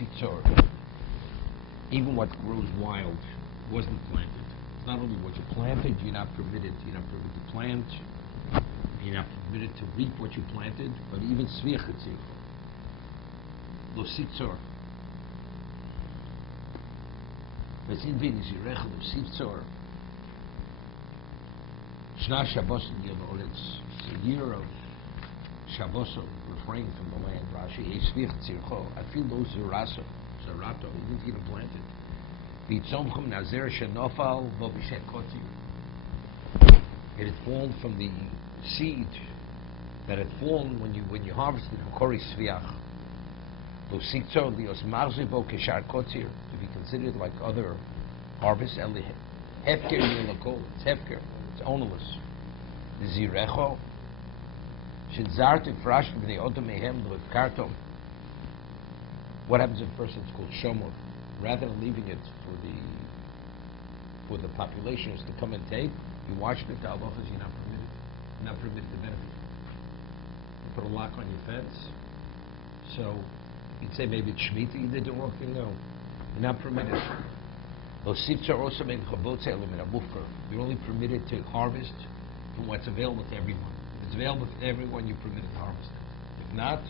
Sitzor. Even what grows wild wasn't planted. It's not only what you planted, you're not permitted to plant, you're not permitted to reap what you planted, but even Sviach Lo Sitzor. Bezinvin is Yirech Lo Sitzor. Shna Shabbos Yom Oretz. It's a year of Shabbos, refrain from the land. Rashi, Esvich Tzircho. I feel those Zeraso, he didn't even plant it. V'tzomchum Nazer Shenofal V'Vishet Kotir. It had fallen from the seed that had fallen when you harvested Kori Sviach. L'Sitzor Lios Marzivo Keshar Kotir, to be considered like other harvests. Eli Hefker Yilakol. It's Hefker. It's ownerless. Zirecho. What happens if a person is called Shomor? Rather than leaving it for the populations to come and take, you watch it, the halachas, you're not permitted to benefit. You put a lock on your fence, so you'd say maybe it's Shemitah, you did the wrong thing. No, you're not permitted. You're only permitted to harvest from what's available to everyone. It's available to everyone, you're permitted to harvest it. If not,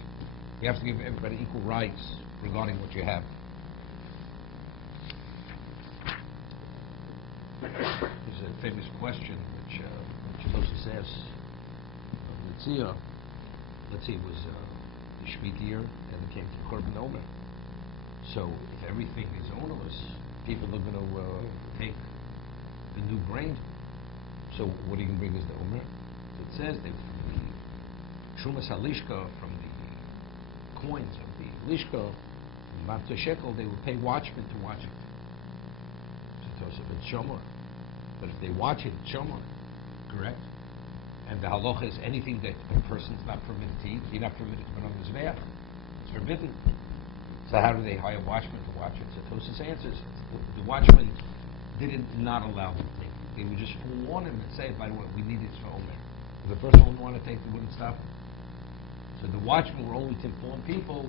you have to give everybody equal rights regarding what you have. There's a famous question which Moses asks of Mitzia. Let's say it was the Shemitah year and it came to Korban Omer. So if everything is ownerless, people are going to take the new grain. So what are you going to bring as the Omer? It says that from the Chumash Halishka, from the coins of the Lishka, from Mavta Shekel, they would pay watchmen to watch it. So it's Shomor. But if they watch it, it's Shomor. Correct? And the halacha is anything that a person's not permitted to eat, you're not permitted to put on the Zveach. It's forbidden. So how do they hire watchmen to watch it? So Tosas answers, the watchmen didn't not allow them to take it. They would just forewarn him and say, by the way, we need this for Omer. If the person wouldn't want to take it, they wouldn't stop him. So the watchmen were only to inform people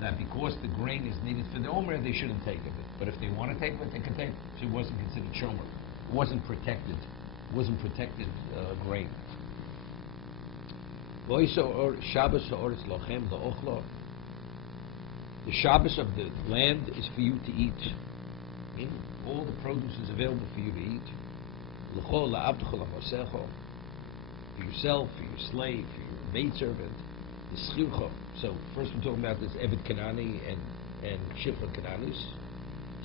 that because the grain is needed for the Omer, they shouldn't take it. But if they want to take it, they can take it. So it wasn't considered Shomer. It wasn't protected. It wasn't protected grain. The Shabbos of the land is for you to eat. I mean, all the produce is available for you to eat. For yourself, for your slave, for your maidservant. So first we're talking about this Eved Kanani and Shifra Kananis.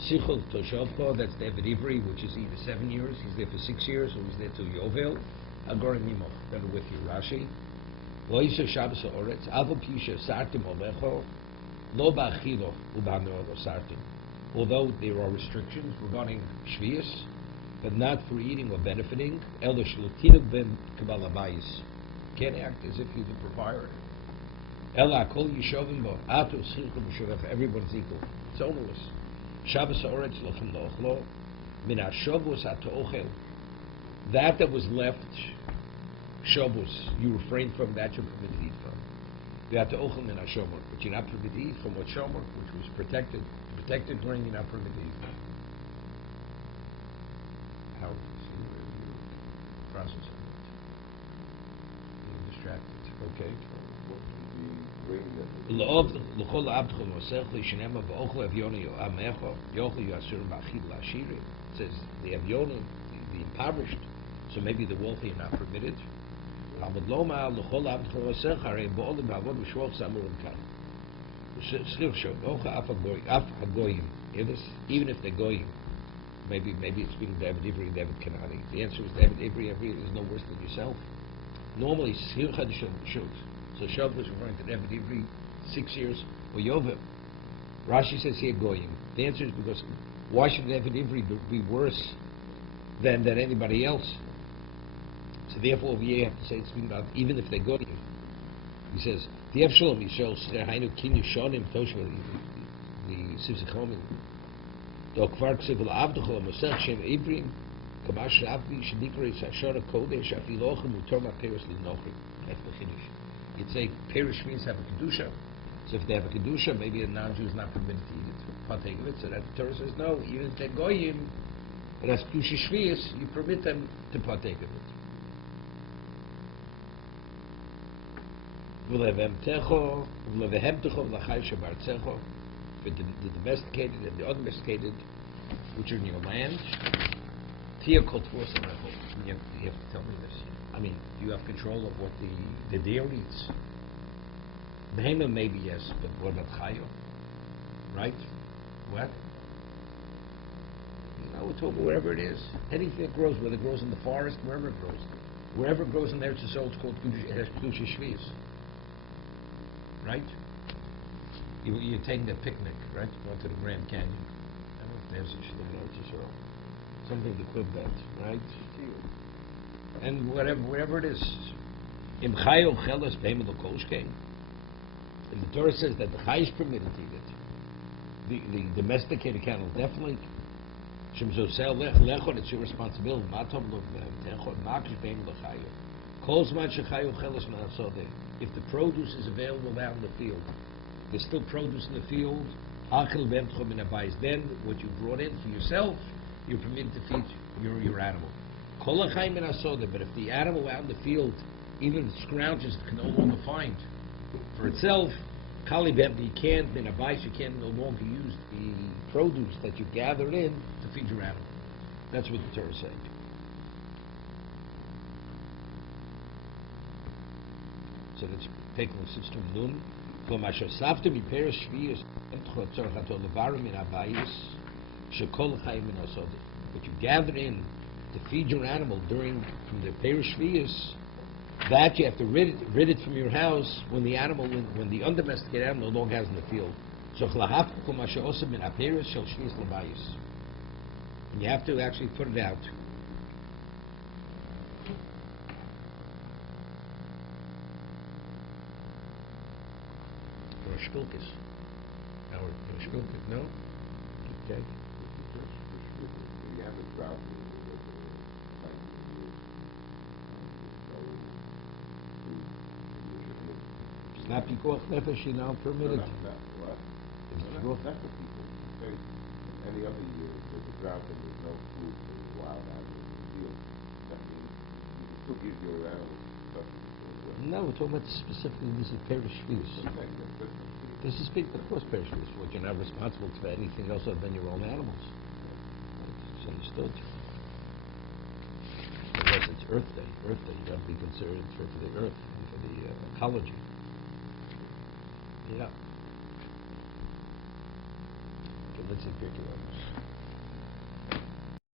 Sichel Toshavcha, that's the Eved Ivri, which is either 7 years, he's there for 6 years, or he's there till Yovel. Agor Mimoch, better with you, Rashi. Loisa Shabbos Ha'oretz, Avo Pisha Sartim Olecho, Lo Ba'achilo U'Ba'anor Lo Sartim. Although there are restrictions regarding Shvius, but not for eating or benefiting, Elo Shlotinuk Ben Kabbalah Bayis. Can't act as if you're the proprietor. Ela Kol Yishovim Bo, Ato Schilchum Yishovech, everyone's equal. It's ownerless. Shabbos Ha'oretz Lochem Lo'ochlo, Min HaShavos HaTo'ochel. That was left, Shabbos, you refrain from, that you're permitted to eat from. V'HaTo'ochel Min HaShomer, but you're not permitted to eat from what Shomer, which was protected. Protected grain, you're not permitted to eat from. How? Process. Being distracted. Okay. It says the Avyonu, the impoverished, so maybe the wealthy are not permitted. Even if they're goyim, maybe it's speaking to Eved Ivri and Eved Kanani. The answer is Eved Ivri is no worse than yourself. Normally, so Shav was referring to Eved Ivri 6 years or Yovel. Rashi says here goyim. The answer is because why should Eved Ivri be worse than anybody else? So therefore, over here you have to say it's speaking about even if they're goyim. He says the Evshalom Yishol Hainu Kin Yishonim Toshva the Sivzichomin Do Kvar Ksivul Avduchol Mosech Shem Ivrim Kamash Rabbi Shedikri Sashora Kodesh Afilochem Utorma Peres Linochim. That's the Chiddush. You'd say Perish means have a Kedusha. So if they have a kedusha, maybe a non-Jew is not permitted to eat it, partake of it. So that the Torah says no. Even if they're goyim, it has kedusha shvius, you permit them to partake of it. For the domesticated and the undomesticated, which are in your land, you have to tell me this. I mean, do you have control of what the deer eats? Behema maybe yes, but what about chayo? Right? What? No, we're talking wherever it is. Anything that grows, whether it grows in the forest, wherever it grows. Wherever it grows in there, it's called kedusha shvius. Right? You're taking a picnic, right? Going to the Grand Canyon. I don't know if there's something equivalent, right? And wherever it is. Im chayo chelas behema l'kolshkein. And the Torah says that the chay is permitted to eat it. The domesticated cattle definitely. Shemzosel lechon, it's your responsibility. Matom lo techon makish behema l'chayo. Kol zman shechayo chelas ma'asodeh. If the produce is available out in the field, there's still produce in the field. Then what you brought in for yourself, you're permitted to feed your animal. But if the animal out in the field, even scrounges, can no longer find for itself, you can no longer use the produce that you gathered in to feed your animal. That's what the Torah is saying. So let's take the system nun. What you gather in to feed your animal from the perish shvius, that you have to rid it from your house when the undomesticated animal no longer has in the field. And you have to actually put it out. Shpilkis. Our Shpilkis, no? Okay. It's not pikuach nefesh, you're now permitted. What? That's what people say. Any other year, there's a drought and there's no food for the wild animals in the field. That means you can still give your animals something. No, we're talking about specifically, this is perish shvius. Okay, this is big, of course, perish shvius. What you're not responsible for anything else other than your own animals. It's understood. Unless it's Earth Day. Earth Day, you have to be concerned for the Earth and for the ecology. Yeah. Okay, let's see,